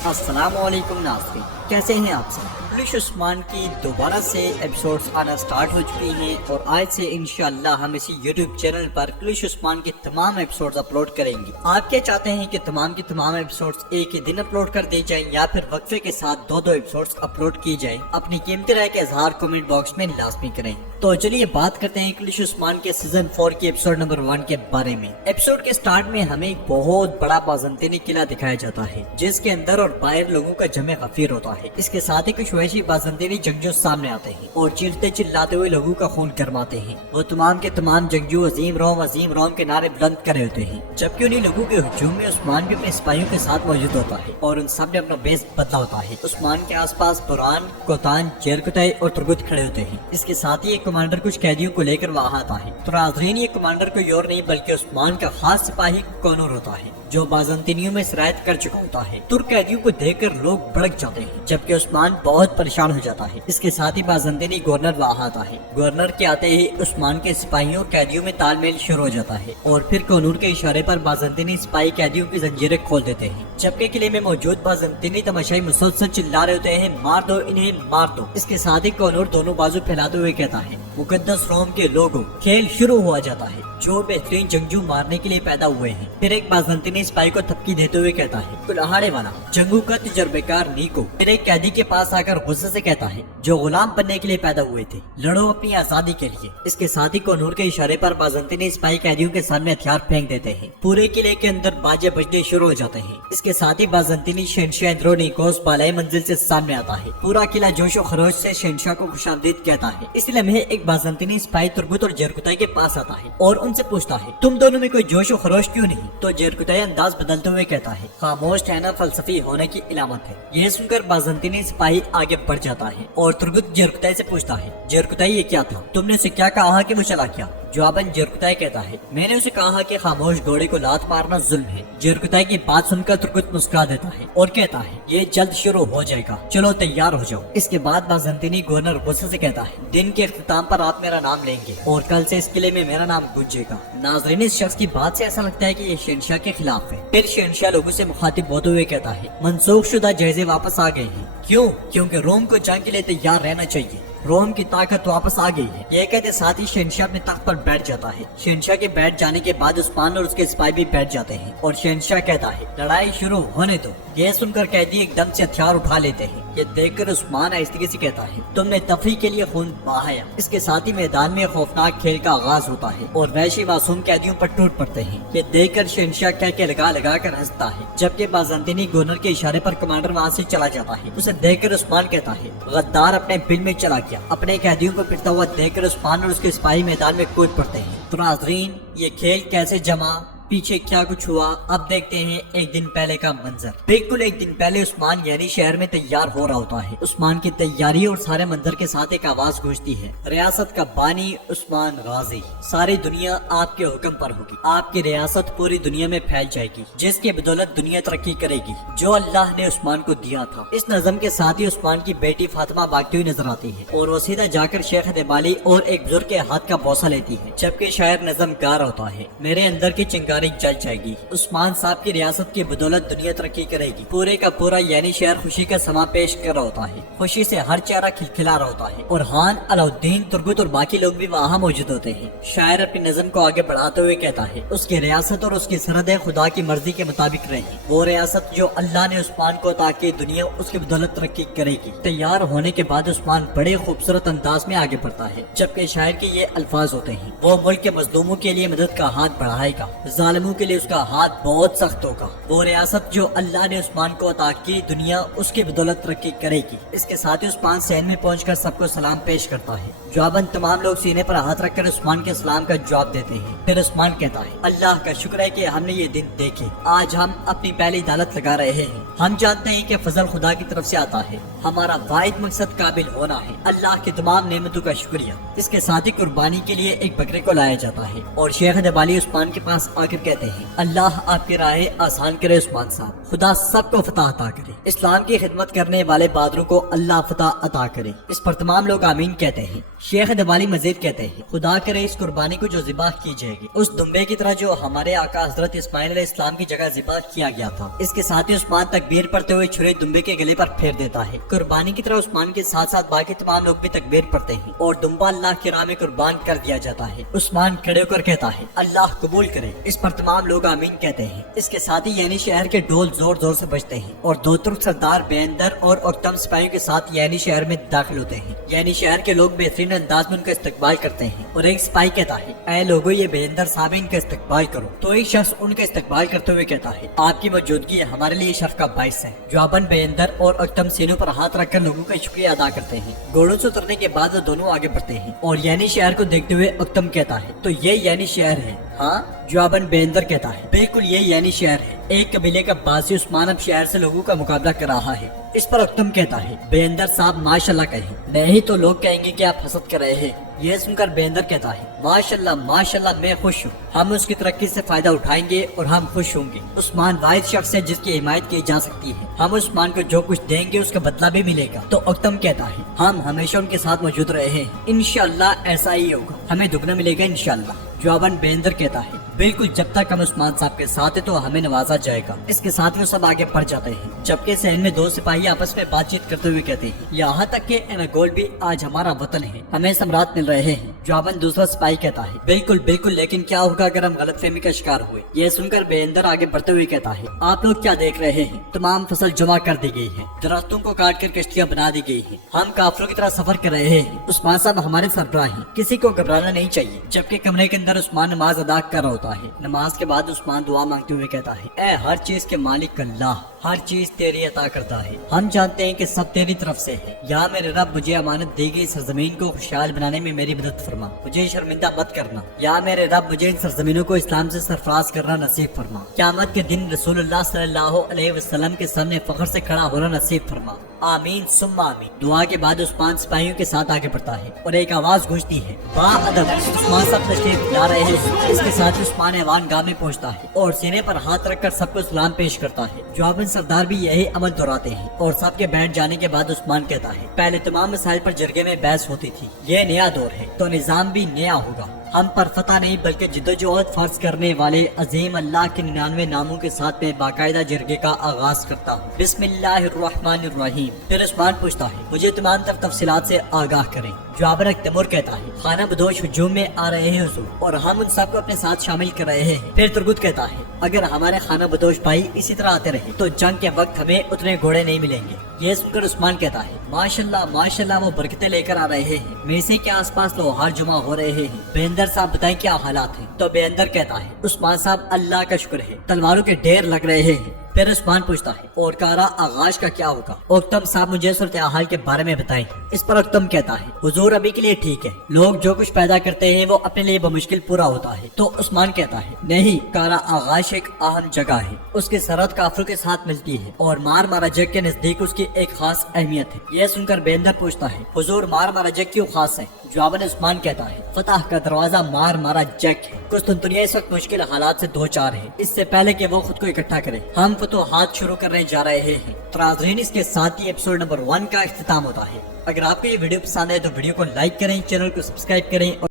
अस्सलाम वालेकुम नाज़रीन, कैसे हैं आप सब। पुलिस उस्मान की दोबारा से एपिसोड्स आना स्टार्ट हो चुकी हैं और आज से इंशाअल्लाह हम इसी यूट्यूब चैनल पर पुलिस उस्मान के तमाम एपिसोड्स अपलोड करेंगे। आप क्या चाहते हैं कि तमाम के तमाम एपिसोड्स एक ही दिन अपलोड कर दिए जाएं या फिर वक्फे के साथ दो एपिसोड्स अपलोड किए जाएं? अपनी कीमती राय का इजहार कमेंट बॉक्स में लाजमी करें। तो चलिए बात करते हैं पुलिस उस्मान के सीजन 4 के एपिसोड नंबर 1 के बारे में। एपिसोड के स्टार्ट में हमें एक बहुत बड़ा बाज़ंतीनी किला दिखाया जाता है जिसके अंदर और बाहर लोगों का जमे गफीर होता है। इसके साथ ही कुछ वैसी बाज़ंतीनी जंगजू सामने आते हैं और चीखते चिल्लाते हुए लोगों का खून गरमाते हैं। वो तमाम के तमाम जंगजू अजीम रोम के नारे बुलंद करे होते हैं, जबकि उन्हीं लोगों के हुजूम में उस्मान भी अपने सिपाहियों के साथ मौजूद होता है और उन सब ने अपना बेस बदला होता है। उस्मान के आसपास बुरान, कोतान, जेरकुतई और तुर्गुत खड़े होते हैं। इसके साथ ही एक कमांडर कुछ कैदियों को लेकर वहाँ आता है। तो नाज़रीन, ये कमांडर कोई और नहीं बल्कि उस्मान का खास सिपाही कौनूर होता है जो बाज़ंतीनियों में सिरायत कर चुका होता है। तुर्क कैदियों को देखकर लोग भड़क जाते हैं, जबकि उस्मान बहुत परेशान हो जाता है। इसके साथ ही बाज़ंतीनी गवर्नर वहाँ आता है। गवर्नर के आते ही उस्मान के सिपाहियों और कैदियों में तालमेल शुरू हो जाता है और फिर कौनूर के इशारे पर बाज़ंतीनी सिपाही कैदियों की जंजीरें खोल देते हैं, जबकि किले में मौजूद बाज़ंतीनी तमाशाई मुसलसल चिल्ला रहे होते हैं, मार दो इन्हें, मार दो। इसके साथ ही कौनूर दोनों बाजू फैलाते हुए कहता है, मुकद्दस रोम के लोगों, खेल शुरू हुआ जाता है। जो बेहतरीन जंगजू मारने के लिए पैदा हुए हैं। फिर एक बाज़ंतीनी सिपाही को थपकी देते हुए कहता है, कुल्हाड़े वाला, जंगू का तजर्बेकार नीको। फिर एक कैदी के पास आकर गुस्से से कहता है, जो गुलाम बनने के लिए पैदा हुए थे, लड़ो अपनी आजादी के लिए। इसके साथ ही कौनूर के इशारे पर बाज़ंतीनी सिपाही कैदियों के सामने हथियार फेंक देते हैं। पूरे किले के अंदर बाजे बजने शुरू हो जाते हैं। इसके साथ ही बाज़ंतीनी शहंशाह एंद्रोनिकोस बालाई मंजिल से सामने आता है। पूरा किला जोशो खरोश से शहंशाह को खुशामदीद कहता है। इस लम्हे एक बाज़ंतीनी सिपाही तुर्गुत और जेरकुतई के पास आता है और उनसे पूछता है, तुम दोनों में कोई जोश और खरोश क्यों नहीं? तो जेरकुतई अंदाज बदलते हुए कहता है, खामोश रहना फलसफी होने की इलामत है। यह सुनकर बाज़ंतीनी सिपाही आगे बढ़ जाता है और तुर्गुत जेरकुतई से पूछता है, जेरकुतई ये क्या था? तुमने उसे क्या कहा कि वो चला क्या? जवाबन जेरकुतई कहता है, मैंने उसे कहा कि खामोश घोड़े को लात मारना जुल्म है। जेरकुतई की बात सुनकर तुर्गुत मुस्कुरा देता है और कहता है, ये जल्द शुरू हो जाएगा, चलो तैयार हो जाओ। इसके बाद बाज़ंतीनी गवर्नर गुस्से से कहता है, दिन के इख्तिताम पर आप मेरा नाम लेंगे और कल से इस किले में मेरा नाम गूंजेगा। नाज़रीन, इस शख्स की बात से ऐसा लगता है कि ये शहंशाह के खिलाफ है। फिर शहंशाह लोगों से मुखातिब होते हुए कहता है, मनसूख शुदा जहेज़े वापस आ गए हैं। क्यों? क्योंकि रोम को जंग के लिए तैयार रहना चाहिए। रोम की ताकत वापस आ गई है। यह कहते साथ ही शहंशाह अपने तख्त पर बैठ जाता है। शहंशाह के बैठ जाने के बाद उस्मान और उसके सिपाही भी बैठ जाते हैं और शहंशाह कहता है, लड़ाई शुरू होने दो। यह सुनकर कैदी एकदम से हथियार उठा लेते हैं। ये देखकर उस्मान आहिस्ते से कहता है, तुमने तफरी के लिए खून बहाया। इसके साथ ही मैदान में खौफनाक खेल का आगाज होता है और वैशी मासूम कैदियों पर टूट पड़ते हैं। ये देखकर शहंशाह कह के लगा कर हंसता है, जबकि बाज़ंतीनी गवर्नर के इशारे पर कमांडर वहाँ से चला जाता है। उसे देखकर उस्मान कहता है, गद्दार अपने बिल में चला गया। अपने कैदियों को पिटता हुआ देखकर उस्मान और उसके सिपाही मैदान में कूद पड़ते हैं। तो नाज़रीन, ये खेल कैसे जमा, पीछे क्या कुछ हुआ, अब देखते हैं एक दिन पहले का मंजर। बिल्कुल एक दिन पहले उस्मान यानी शहर में तैयार हो रहा होता है। उस्मान की तैयारी और सारे मंजर के साथ एक आवाज गूंजती है, रियासत का बानी उस्मान गाजी, सारी दुनिया आपके हुक्म पर होगी। आपकी रियासत पूरी दुनिया में फैल जाएगी, जिसकी बदौलत दुनिया तरक्की करेगी, जो अल्लाह ने उस्मान को दिया था। इस नज़म के साथ ही उस्मान की बेटी फातिमा भागती हुई नजर आती है और वो सीधा जाकर शेख देबाली और एक बुजुर्ग के हाथ का बोसा लेती है, जबकि शायर नज़म गा रहा होता है, मेरे अंदर की चिंगारी जल जाएगी। उस्मान साहब की रियासत की बदौलत दुनिया तरक्की करेगी। पूरे का पूरा यानी शहर खुशी का समा पेश कर रहा होता है। खुशी से हर चेहरा खिलखिला रहा होता है और खान, अलाउद्दीन, तुर्गुत और बाकी लोग भी वहाँ मौजूद होते हैं। शायर अपनी नज़म को आगे बढ़ाते हुए कहता है, उसकी रियासत और उसकी सरहदें खुदा की मर्जी के मुताबिक रहेगी। वो रियासत जो अल्लाह ने उस्मान को अता की, दुनिया उसकी बदौलत तरक्की करेगी। तैयार होने के बाद उस्मान बड़े खूबसूरत अंदाज में आगे बढ़ता है, जबकि शायर के ये अल्फाज होते हैं, वो मुल्क के मजलूमों के लिए मदद का हाथ बढ़ाएगा, जालिमों के लिए उसका हाथ बहुत सख्त होगा। वो रियासत जो अल्लाह ने उस्मान को अता की, दुनिया उसकी बदौलत तरक्की करेगी। इसके साथ ही उस्मान सहन में पहुंचकर सबको सलाम पेश करता है। जवाबन तमाम लोग सीने पर हाथ रखकर उस्मान के सलाम का जवाब देते हैं। फिर उस्मान कहता है, अल्लाह का शुक्र है कि हमने ये दिन देखे। आज हम अपनी पहली अदालत लगा रहे हैं। हम जानते हैं कि फजल खुदा की तरफ से आता है। हमारा वाहिद मकसद काबिल होना है। अल्लाह की तमाम नेमतों का शुक्रिया। इसके साथ ही कुर्बानी के लिए एक बकरे को लाया जाता है और शेख देबाली उस्मान के पास आकर کہتے ہیں اللہ آپ کی راہیں آسان کرے عثمان صاحب، خدا سب کو فتح عطا کرے، اسلام کی خدمت کرنے والے بہادروں کو اللہ فتح عطا کرے۔ اس پر تمام لوگ آمین کہتے ہیں۔ شیخ دوالی مزید کہتے ہیں خدا کرے اس قربانی کو جو ذبح کی جائے گی اس دمبے کی طرح جو ہمارے آقا حضرت اسماعیل علیہ السلام کی جگہ ذبح کیا گیا تھا، اس کے ساتھ ہی عثمان تکبیر پڑھتے ہوئے چھری دمبے کے گلے پر پھیر دیتا ہے۔ قربانی کی طرح عثمان کے ساتھ ساتھ باقی تمام لوگ بھی تکبیر پڑھتے ہیں اور دمبا اللہ کی راہ میں قربان کر دیا جاتا ہے۔ عثمان کھڑے ہو کر کہتا ہے اللہ قبول کرے، اس پر تمام لوگ آمین کہتے ہیں۔ اس کے ساتھ ہی یعنی شہر کے ڈھول زور زور سے بجتے ہیں اور دو ترک سردار بیندر اور اکتم سپاہیوں کے ساتھ یعنی شہر میں داخل ہوتے ہیں۔ یعنی شہر کے لوگ بہترین انداز میں ان کا استقبال کرتے ہیں اور ایک سپاہی کہتا ہے اے لوگو یہ بیندر صاحب ان کا استقبال کرو، تو ایک شخص ان کا استقبال کرتے ہوئے کہتا ہے آپ کی موجودگی ہمارے لیے شرف کا باعث ہے۔ جواباً بیندر اور اکتم سینوں پر ہاتھ رکھ کر لوگوں کا شکریہ ادا کرتے ہیں۔ گھوڑوں سے اترنے کے بعد وہ دونوں آگے بڑھتے ہیں اور یعنی شہر کو دیکھتے ہوئے اکتم کہتا ہے تو یہ یعنی شہر ہے؟ ہاں۔ جواباً بیندر کہتا ہے بالکل یہ یعنی شہر ہے۔ ایک قبیلے کا باسی عثمان اب شہر سے لوگوں کا مقابلہ کر رہا ہے۔ اس پر اکتم کہتا ہے بیندر صاحب ماشاءاللہ کہیں، نہیں تو لوگ کہیں گے کہ آپ حسد کر رہے ہیں۔ یہ سن کر بیندر کہتا ہے ماشاءاللہ ماشاءاللہ میں خوش ہوں، ہم اس کی ترقی سے فائدہ اٹھائیں گے اور ہم خوش ہوں گے۔ عثمان واحد شخص ہے جس کی حمایت کی جا سکتی ہے، ہم عثمان کو جو کچھ دیں گے اس کا بدلہ بھی ملے گا۔ تو اکتم کہتا ہے ہم ہمیشہ ان کے ساتھ موجود رہے ہیں، انشاءاللہ ایسا ہی ہوگا، ہمیں دگنا ملے گا انشاءاللہ۔ جواباً بیندر کہتا ہے بالکل جب تک ہم عثمان صاحب کے ساتھ ہیں تو ہمیں نوازا جائے گا۔ اس کے ساتھ وہ سب آگے بڑھ جاتے ہیں، جبکہ صحن میں دو سپاہی آپس میں بات چیت کرتے ہوئے کہتے ہیں یہاں تک کہ انگول بھی آج ہمارا وطن ہے، ہمیں سمراٹ مل رہے ہیں۔ جواباً دوسرا سپاہی کہتا ہے بالکل بالکل، لیکن کیا ہوگا اگر ہم غلط فہمی کا شکار ہوئے؟ یہ سن کر بیندر آگے بڑھتے ہوئے کہتا ہے آپ لوگ کیا دیکھ رہے ہیں؟ تمام فصل جمع کر دی گئی ہے، درختوں کو کاٹ کر کشتیاں بنا دی گئی ہیں، ہم کافروں کی طرح سفر کر رہے ہیں۔ عثمان صاحب ہمارے سربراہ ہیں، کسی کو گھبرانا نہیں چاہیے۔ جبکہ کمرے کے اندر عثمان نماز ادا کر رہا ہوتا ہے۔ نماز کے بعد عثمان دعا مانگتے ہوئے کہتا ہے اے ہر چیز کے مالک اللہ، ہر چیز تیری عطا کرتا ہے، ہم جانتے ہیں کہ سب تیری طرف سے ہے۔ یا میرے رب مجھے امانت دی گئی سرزمین کو خوشحال بنانے میں میری مدد فرما، مجھے شرمندہ مت کرنا۔ یا میرے رب مجھے ان سرزمینوں کو اسلام سے سرفراز کرنا نصیب فرما، قیامت کے دن رسول اللہ صلی اللہ علیہ وسلم کے سامنے فخر سے کھڑا ہونا نصیب فرما، آمین ثم آمین۔ دعا کے بعد عثمان سپاہیوں کے ساتھ آگے بڑھتا ہے اور ایک آواز گونجتی ہے با ادب عثمان صاحب تشریف لا رہے ہیں۔ اس کے ساتھ عثمان ایوان گاہ میں پہنچتا ہے اور سینے پر ہاتھ رکھ کر سب کو سلام پیش کرتا ہے۔ جواباً سردار بھی یہی عمل دہراتے ہیں اور سب کے بیٹھ جانے کے بعد عثمان کہتا ہے پہلے تمام مسائل پر جرگے میں بحث ہوتی تھی، یہ نیا دور ہے تو نظام بھی نیا ہوگا۔ ہم پر فتح نہیں بلکہ جدوجہد فرض کرنے والے عظیم اللہ کے 99 ناموں کے ساتھ میں باقاعدہ جرگے کا آغاز کرتا ہوں۔ بسم اللہ الرحمن الرحیم۔ پھر عثمان پوچھتا ہے مجھے تمام تر تفصیلات سے آگاہ کریں۔ جواباً تیمور کہتا ہے خانہ بدوش ہجوم میں آ رہے ہیں حضور اور ہم ان سب کو اپنے ساتھ شامل کر رہے ہیں۔ پھر ترگت کہتا ہے اگر ہمارے خانہ بدوش بھائی اسی طرح آتے رہے تو جنگ کے وقت ہمیں اتنے گھوڑے نہیں ملیں گے۔ یہ سن کر عثمان کہتا ہے ماشاءاللہ ماشاءاللہ وہ برکتیں لے کر آ رہے ہیں، میسے کے آس پاس لوہار جمع ہو رہے ہیں۔ بیندر صاحب بتائیں کیا حالات ہیں؟ تو بیندر کہتا ہے عثمان صاحب اللہ کا شکر ہے، تلواروں کے ڈھیر لگ رہے ہیں۔ پھر عثمان پوچھتا ہے اور کارا آغاز کا کیا ہوگا؟ اکتم صاحب مجھے صورتحال کے بارے میں بتائیں۔ اس پر اکتم کہتا ہے حضور ابھی کے لیے ٹھیک ہے، لوگ جو کچھ پیدا کرتے ہیں وہ اپنے لیے بمشکل پورا ہوتا ہے۔ تو عثمان کہتا ہے نہیں، کارا آغاز ایک اہم جگہ ہے، اس کی سرحد کافروں کے ساتھ ملتی ہے اور مار مارا جگ کے نزدیک اس کی ایک خاص اہمیت ہے۔ یہ سن کر بیندر پوچھتا ہے حضور مار مارا جگ کیوں خاص ہے؟ جواباً عثمان کہتا ہے فتح کا دروازہ مار مارا جگ ہے، قسطنطنیہ اس وقت مشکل حالات سے دو چار ہے، اس سے پہلے کہ وہ خود کو اکٹھا کرے ہم فتوحات شروع کرنے جا رہے ہیں۔ ناظرین اس کے ساتھ ہی ایپیسوڈ نمبر 1 کا اختتام ہوتا ہے۔ اگر آپ کو یہ ویڈیو پسند ہے تو ویڈیو کو لائک کریں، چینل کو سبسکرائب کریں اور